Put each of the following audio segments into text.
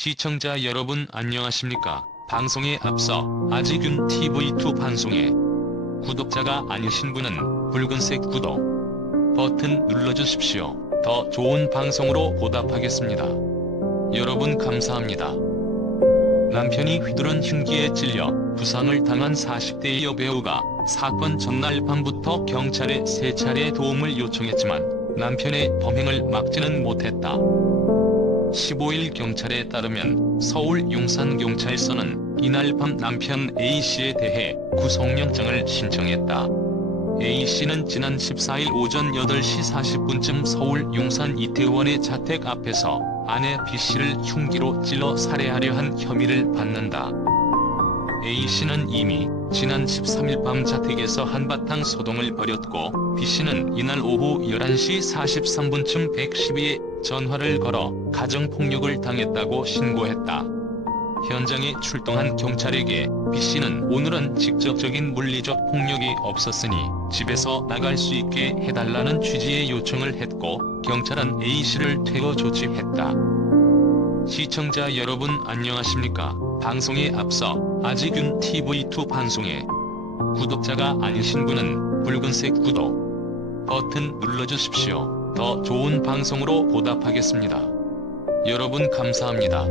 시청자 여러분 안녕하십니까? 방송에 앞서 아지균 TV2 방송에 구독자가 아니신 분은 붉은색 구독 버튼 눌러주십시오. 더 좋은 방송으로 보답하겠습니다. 여러분 감사합니다. 남편이 휘두른 흉기에 찔려 부상을 당한 40대 여배우가 사건 전날 밤부터 경찰에 세 차례 도움을 요청했지만 남편의 범행을 막지는 못했다. 15일 경찰에 따르면 서울 용산경찰서는 이날 밤 남편 A씨에 대해 구속영장을 신청했다. A씨는 지난 14일 오전 8시 40분쯤 서울 용산 이태원의 자택 앞에서 아내 B씨를 흉기로 찔러 살해하려 한 혐의를 받는다. A씨는 이미 지난 13일 밤 자택에서 한바탕 소동을 벌였고 B씨는 이날 오후 11시 43분쯤 112에 전화를 걸어 가정폭력을 당했다고 신고했다. 현장에 출동한 경찰에게 B씨는 오늘은 직접적인 물리적 폭력이 없었으니 집에서 나갈 수 있게 해달라는 취지의 요청을 했고 경찰은 A씨를 퇴거 조치했다. 시청자 여러분 안녕하십니까? 방송에 앞서 아지균 TV2 방송에 구독자가 아니신 분은 붉은색 구독 버튼 눌러주십시오. 더 좋은 방송으로 보답하겠습니다. 여러분 감사합니다.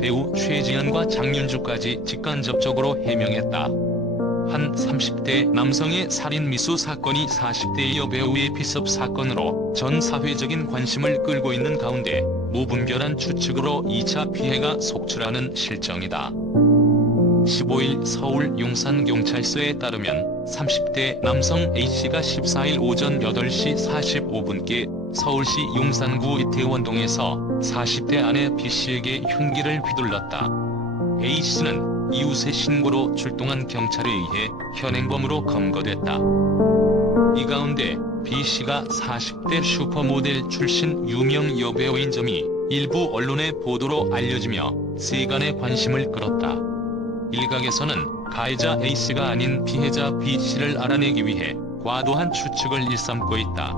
배우 최지현과 장윤주까지 직간접적으로 해명했다. 한 30대 남성의 살인 미수 사건이 40대 여배우의 비섭 사건으로 전 사회적인 관심을 끌고 있는 가운데 무분별한 추측으로 2차 피해가 속출하는 실정이다. 15일 서울 용산경찰서에 따르면 30대 남성 A씨가 14일 오전 8시 45분께 서울시 용산구 이태원동에서 40대 아내 B씨에게 흉기를 휘둘렀다. A씨는 이웃의 신고로 출동한 경찰에 의해 현행범으로 검거됐다. 이 가운데 B씨가 40대 슈퍼모델 출신 유명 여배우인 점이 일부 언론의 보도로 알려지며 세간의 관심을 끌었다. 일각에서는 가해자 A씨가 아닌 피해자 B씨를 알아내기 위해 과도한 추측을 일삼고 있다.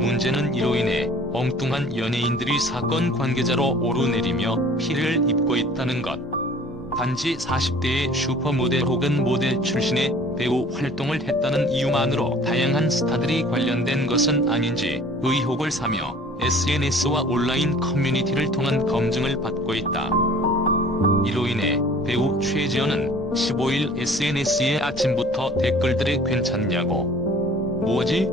문제는 이로 인해 엉뚱한 연예인들이 사건 관계자로 오르내리며 피해를 입고 있다는 것. 단지 40대의 슈퍼모델 혹은 모델 출신의 배우 활동을 했다는 이유만으로 다양한 스타들이 관련된 것은 아닌지 의혹을 사며 SNS와 온라인 커뮤니티를 통한 검증을 받고 있다. 이로 인해 배우 최지연은 15일 SNS에 아침부터 댓글들에 괜찮냐고 뭐지?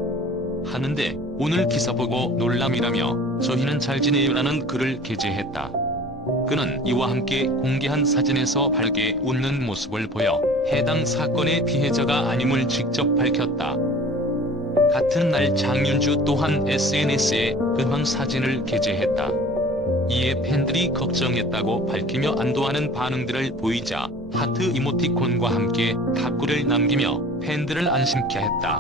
하는데 오늘 기사 보고 놀람이라며 저희는 잘 지내요라는 글을 게재했다. 그는 이와 함께 공개한 사진에서 밝게 웃는 모습을 보여 해당 사건의 피해자가 아님을 직접 밝혔다. 같은 날 장윤주 또한 SNS에 근황 사진을 게재했다. 이에 팬들이 걱정했다고 밝히며 안도하는 반응들을 보이자 하트 이모티콘과 함께 답글을 남기며 팬들을 안심케 했다.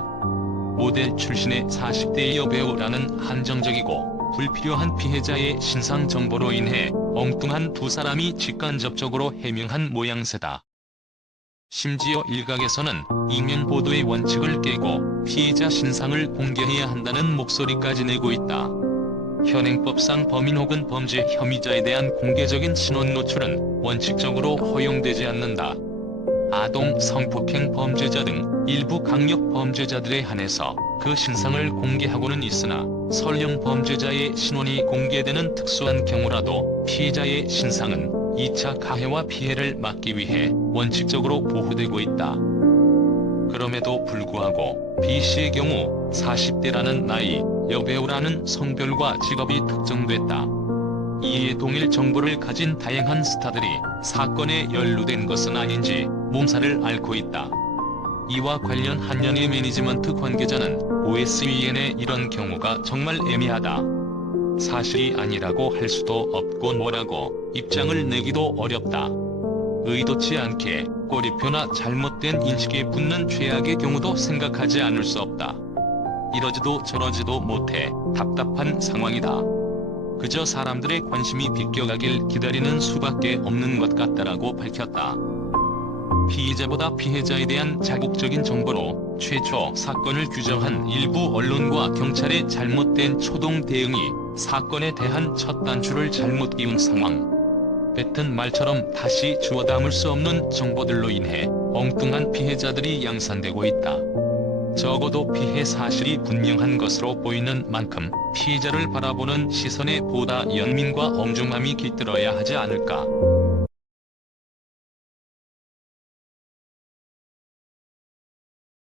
모델 출신의 40대 여배우라는 한정적이고 불필요한 피해자의 신상 정보로 인해 엉뚱한 두 사람이 직간접적으로 해명한 모양새다. 심지어 일각에서는 익명 보도의 원칙을 깨고 피해자 신상을 공개해야 한다는 목소리까지 내고 있다. 현행법상 범인 혹은 범죄 혐의자에 대한 공개적인 신원 노출은 원칙적으로 허용되지 않는다. 아동 성폭행 범죄자 등 일부 강력 범죄자들에 한해서 그 신상을 공개하고는 있으나 설령 범죄자의 신원이 공개되는 특수한 경우라도 피해자의 신상은 2차 가해와 피해를 막기 위해 원칙적으로 보호되고 있다. 그럼에도 불구하고 B씨의 경우 40대라는 나이, 여배우라는 성별과 직업이 특정됐다. 이에 동일 정보를 가진 다양한 스타들이 사건에 연루된 것은 아닌지 몸살을 앓고 있다. 이와 관련 한양의 매니지먼트 관계자는 OSBN의 이런 경우가 정말 애매하다. 사실이 아니라고 할 수도 없고 뭐라고 입장을 내기도 어렵다. 의도치 않게 꼬리표나 잘못된 인식에 붙는 최악의 경우도 생각하지 않을 수 없다. 이러지도 저러지도 못해 답답한 상황이다. 그저 사람들의 관심이 비껴가길 기다리는 수밖에 없는 것 같다라고 밝혔다. 피의자보다 피해자에 대한 자국적인 정보로 최초 사건을 규정한 일부 언론과 경찰의 잘못된 초동 대응이 사건에 대한 첫 단추를 잘못 끼운 상황. 뱉은 말처럼 다시 주워 담을 수 없는 정보들로 인해 엉뚱한 피해자들이 양산되고 있다. 적어도 피해 사실이 분명한 것으로 보이는 만큼 피해자를 바라보는 시선에 보다 연민과 엄중함이 깃들어야 하지 않을까.